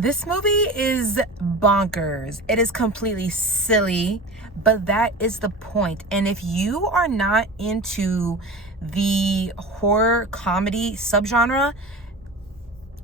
This movie is bonkers. It is completely silly, but that is the point. And if you are not into the horror comedy subgenre,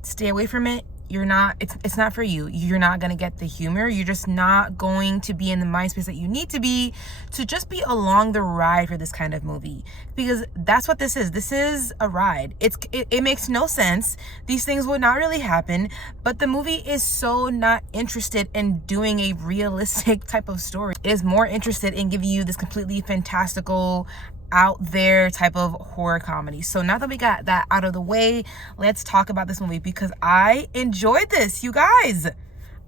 stay away from it. It's not for you. You're not going to get the humor. You're just not going to be in the mind space that you need to be to just be along the ride for this kind of movie, because that's what this is. This is a ride. It makes no sense. These things would not really happen, but the movie is so not interested in doing a realistic type of story. It is more interested in giving you this completely fantastical, out there type of horror comedy. So now that we got that out of the way, let's talk about this movie, because I enjoyed this, you guys.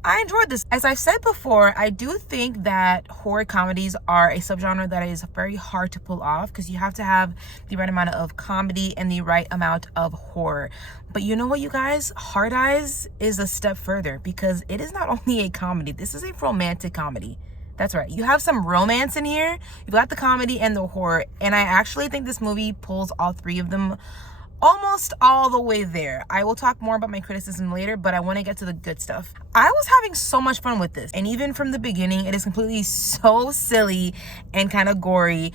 I enjoyed this. As I've said before, I do think that horror comedies are a subgenre that is very hard to pull off, because you have to have the right amount of comedy and the right amount of horror. But you know what, you guys? Hard Eyes is a step further, because it is not only a comedy, this is a romantic comedy. That's right. You have some romance in here. You've got the comedy and the horror. And I actually think this movie pulls all three of them almost all the way there. I will talk more about my criticism later, but I want to get to the good stuff. I was having so much fun with this. And even from the beginning, it is completely so silly and kind of gory.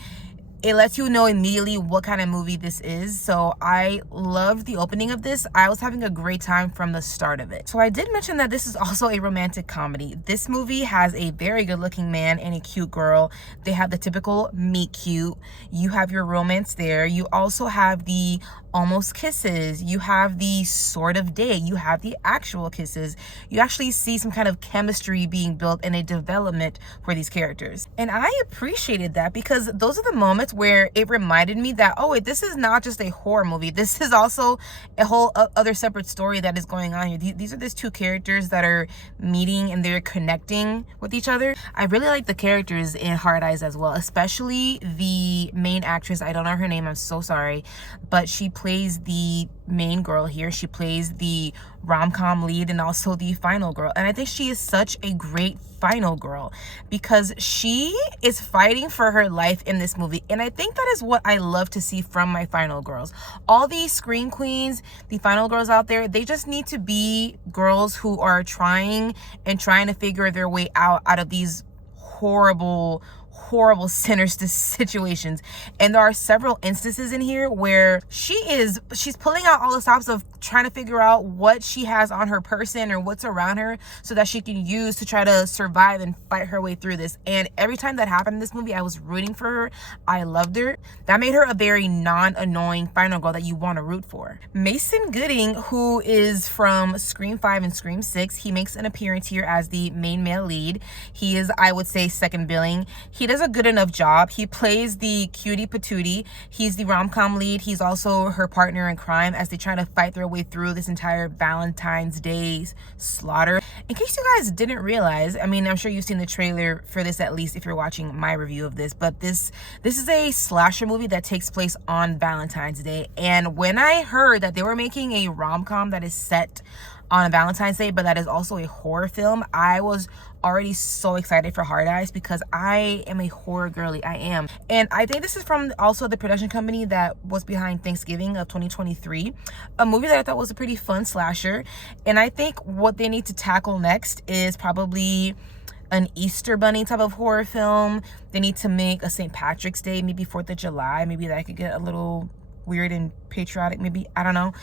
It lets you know immediately what kind of movie this is. So I loved the opening of this. I was having a great time from the start of it. So I did mention that this is also a romantic comedy. This movie has a very good looking man and a cute girl. They have the typical meet cute. You have your romance there. You also have the almost kisses. You have the sort of date. You have the actual kisses. You actually see some kind of chemistry being built and a development for these characters. And I appreciated that, because those are the moments where it reminded me that, oh wait, this is not just a horror movie. This is also a whole other separate story that is going on here. These are these two characters that are meeting and they're connecting with each other. I really like the characters in Hard Eyes as well, especially the main actress. I don't know her name, I'm so sorry, but she plays the main girl here. She plays the rom-com lead and also the final girl, and I think she is such a great final girl, because she is fighting for her life in this movie. And I think that is what I love to see from my final girls. All these scream queens, the final girls out there, they just need to be girls who are trying to figure their way out of these horrible sinister situations. And there are several instances in here where she's pulling out all the stops of trying to figure out what she has on her person or what's around her so that she can use to try to survive and fight her way through this. And every time that happened in this movie, I was rooting for her. I loved her. That made her a very non-annoying final girl that you want to root for. Mason Gooding, who is from Scream 5 and Scream 6, he makes an appearance here as the main male lead. He is, I would say, second billing. He does a good enough job. He plays the cutie patootie. He's the rom-com lead. He's also her partner in crime as they try to fight their way through this entire Valentine's Day slaughter. In case you guys didn't realize, I mean, I'm sure you've seen the trailer for this, at least if you're watching my review of this, but this is a slasher movie that takes place on Valentine's Day. And when I heard that they were making a rom-com that is set on a Valentine's Day, but that is also a horror film, I was already so excited for Hard Eyes, because I am a horror girly. I am. And I think this is from also the production company that was behind Thanksgiving of 2023, a movie that I thought was a pretty fun slasher. And I think what they need to tackle next is probably an Easter Bunny type of horror film. They need to make a St. Patrick's Day, maybe 4th of July. Maybe that could get a little weird and patriotic, maybe, I don't know.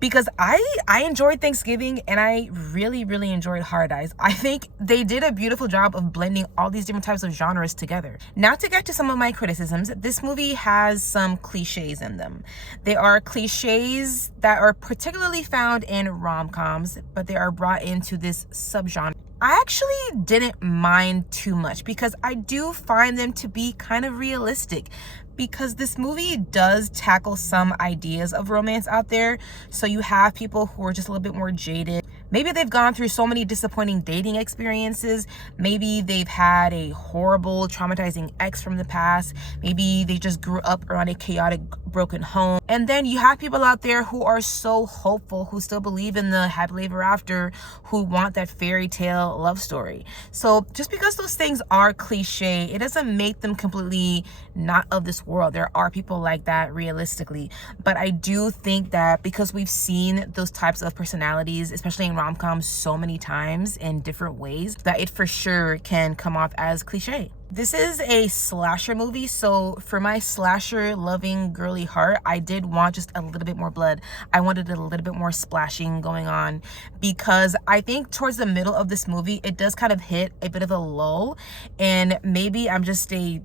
Because I enjoyed Thanksgiving, and I really enjoyed Hard Eyes. I think they did a beautiful job of blending all these different types of genres together. Now, to get to some of my criticisms, this movie has some cliches in them. They are cliches that are particularly found in rom-coms, but they are brought into this subgenre. I actually didn't mind too much, because I do find them to be kind of realistic, because this movie does tackle some ideas of romance out there. So you have people who are just a little bit more jaded. Maybe they've gone through so many disappointing dating experiences. Maybe they've had a horrible, traumatizing ex from the past. Maybe they just grew up around a chaotic, broken home. And then you have people out there who are so hopeful, who still believe in the happily ever after, who want that fairy tale love story. So just because those things are cliche, it doesn't make them completely not of this world. There are people like that realistically. But I do think that because we've seen those types of personalities, especially in rom-coms so many times in different ways that it for sure can come off as cliche. This is a slasher movie, so for my slasher loving girly heart, I did want just a little bit more blood. I wanted a little bit more splashing going on, because I think towards the middle of this movie, it does kind of hit a bit of a lull, and maybe I'm just a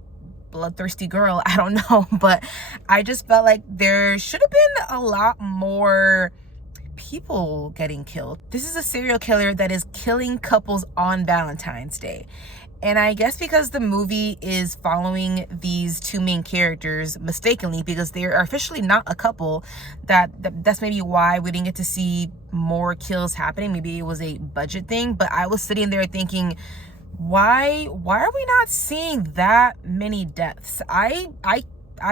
bloodthirsty girl, I don't know, but I just felt like there should have been a lot more people getting killed. This is a serial killer that is killing couples on Valentine's Day. And I guess because the movie is following these two main characters mistakenly, because they are officially not a couple, that's maybe why we didn't get to see more kills happening. Maybe it was a budget thing, but I was sitting there thinking, why are we not seeing that many deaths? I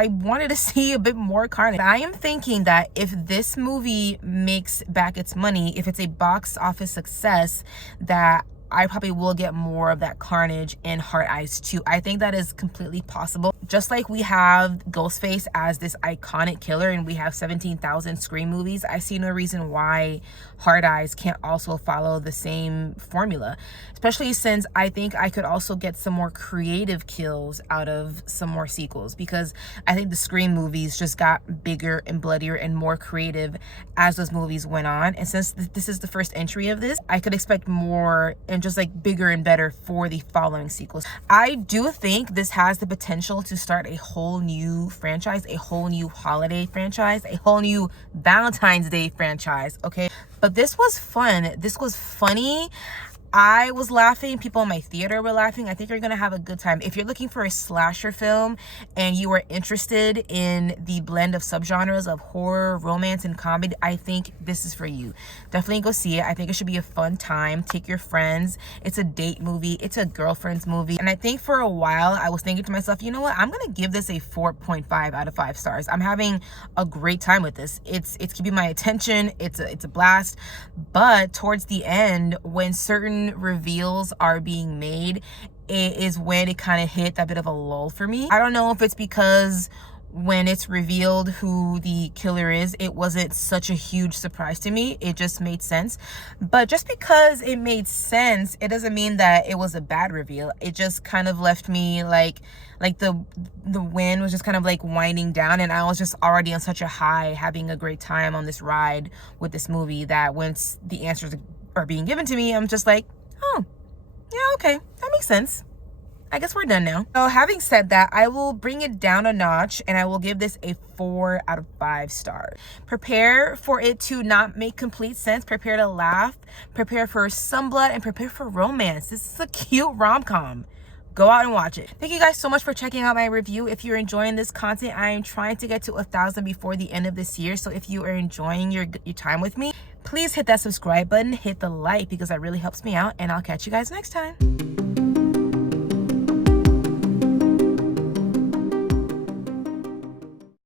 wanted to see a bit more carnage. I am thinking that if this movie makes back its money, if it's a box office success, that I probably will get more of that carnage in Heart Eyes 2. I think that is completely possible. Just like we have Ghostface as this iconic killer and we have 17,000 Scream movies, I see no reason why Heart Eyes can't also follow the same formula. Especially since I think I could also get some more creative kills out of some more sequels, because I think the Scream movies just got bigger and bloodier and more creative as those movies went on. And since this is the first entry of this, I could expect more and just like bigger and better for the following sequels. I do think this has the potential to start a whole new franchise, a whole new holiday franchise, a whole new Valentine's Day franchise, okay? But this was fun. This was funny. I was laughing. People in my theater were laughing. I think you're gonna have a good time. If you're looking for a slasher film and you are interested in the blend of subgenres of horror, romance, and comedy, I think this is for you. Definitely go see it. I think it should be a fun time. Take your friends. It's a date movie. It's a girlfriend's movie. And I think for a while, I was thinking to myself, you know what? I'm gonna give this a 4.5 out of 5 stars. I'm having a great time with this. It's keeping my attention. It's a blast. But towards the end, when certain reveals are being made, it is when it kind of hit that bit of a lull for me. I don't know if it's because when it's revealed who the killer is, it wasn't such a huge surprise to me. It just made sense. But just because it made sense, it doesn't mean that it was a bad reveal. It just kind of left me like the wind was just kind of like winding down, and I was just already on such a high, having a great time on this ride with this movie, that once the answers are being given to me, I'm just like, oh, yeah, okay, that makes sense. I guess we're done now. So having said that, I will bring it down a notch and I will give this a 4 out of 5 stars. Prepare for it to not make complete sense. Prepare to laugh. Prepare for some blood and prepare for romance. This is a cute rom-com. Go out and watch it. Thank you guys so much for checking out my review. If you're enjoying this content, I am trying to get to 1,000 before the end of this year. So if you are enjoying your time with me, please hit that subscribe button, hit the like, because that really helps me out, and I'll catch you guys next time.